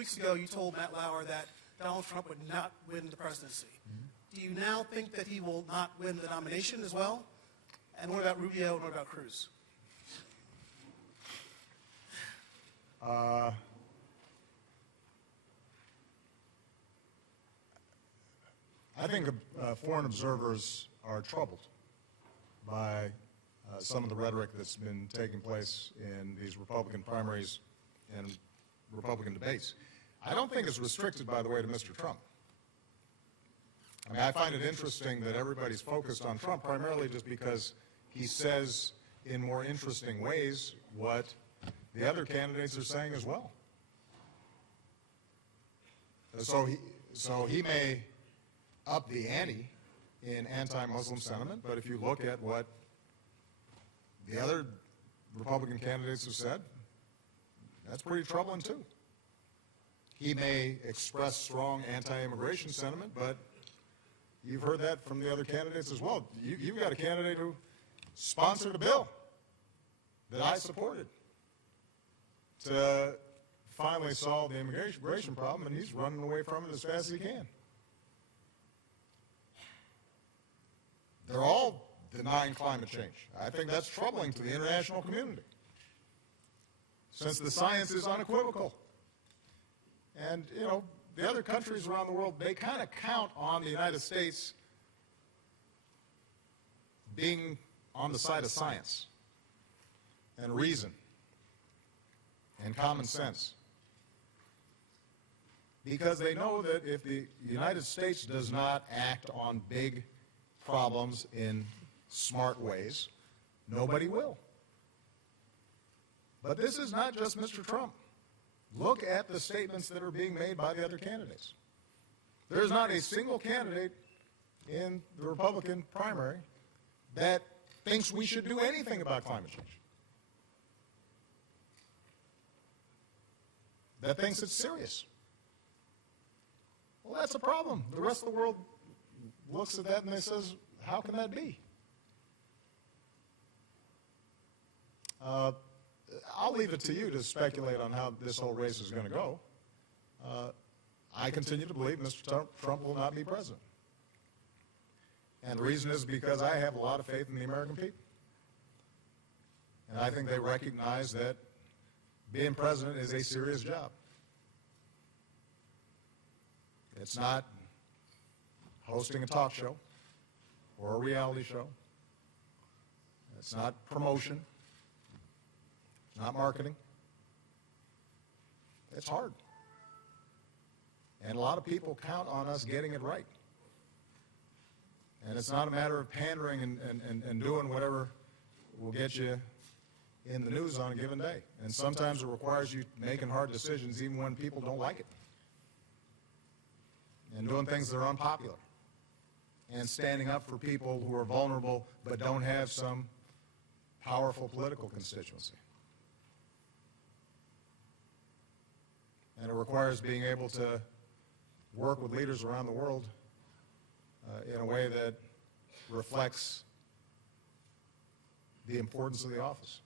weeks ago, you told Matt Lauer that Donald Trump would not win the presidency. Do you now think that he will not win the nomination as well? And what about Rubio and what about Cruz? I think foreign observers are troubled by some of the rhetoric that's been taking place in these Republican primaries and Republican debates. I don't think it's restricted, by the way, to Mr. Trump. I mean, I find it interesting that everybody's focused on Trump primarily just because he says in more interesting ways what the other candidates are saying as well. So he may up the ante in anti-Muslim sentiment, but if you look at what the other Republican candidates have said, that's pretty troubling too. He may express strong anti-immigration sentiment, but you've heard that from the other candidates as well. You've got a candidate who sponsored a bill that I supported to finally solve the immigration problem, and he's running away from it as fast as he can. They're all denying climate change. I think that's troubling to the international community, since the science is unequivocal. And, you know, the other countries around the world, they kind of count on the United States being on the side of science and reason and common sense, because they know that if the United States does not act on big problems in smart ways, nobody will. But this is not just Mr. Trump. Look at the statements that are being made by the other candidates. There's not a single candidate in the Republican primary that thinks we should do anything about climate change, that thinks it's serious. Well, that's a problem. The rest of the world looks at that and they says, how can that be? I'll leave it to you to speculate on how this whole race is going to go. I continue to believe Mr. Trump will not be president. And the reason is because I have a lot of faith in the American people. And I think they recognize that being president is a serious job. It's not hosting a talk show or a reality show. It's not promotion. It's not marketing. It's hard. And a lot of people count on us getting it right. And it's not a matter of pandering and doing whatever will get you in the news on a given day. And sometimes it requires you making hard decisions even when people don't like it. And doing things that are unpopular. And standing up for people who are vulnerable but don't have some powerful political constituency. And it requires being able to work with leaders around the world in a way that reflects the importance of the office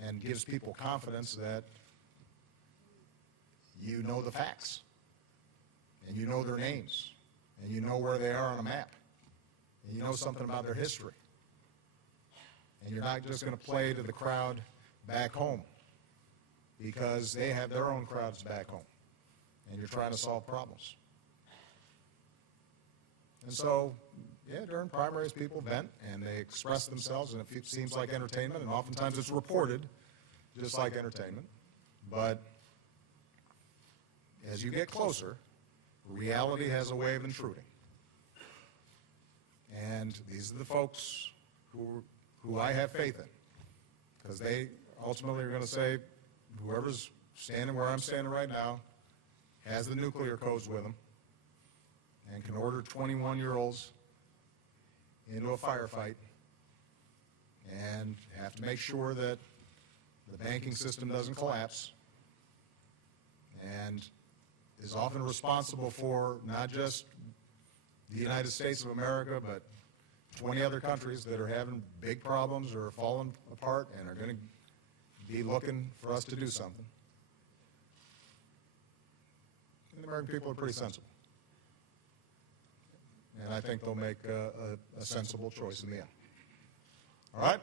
and gives people confidence that you know the facts and you know their names and you know where they are on a map and you know something about their history, and you're not just going to play to the crowd back home because they have their own crowds back home, and you're trying to solve problems. And so, yeah, during primaries, people vent, and they express themselves, and it seems like entertainment, and oftentimes it's reported just like entertainment. But as you get closer, reality has a way of intruding. And these are the folks who I have faith in, because they ultimately are going to say, whoever's standing where I'm standing right now has the nuclear codes with them and can order 21-year-olds into a firefight and have to make sure that the banking system doesn't collapse, and is often responsible for not just the United States of America, but 20 other countries that are having big problems or are falling apart and are going to be looking for us to do something. And the American people are pretty sensible. And I think they'll make a sensible choice in the end. All right?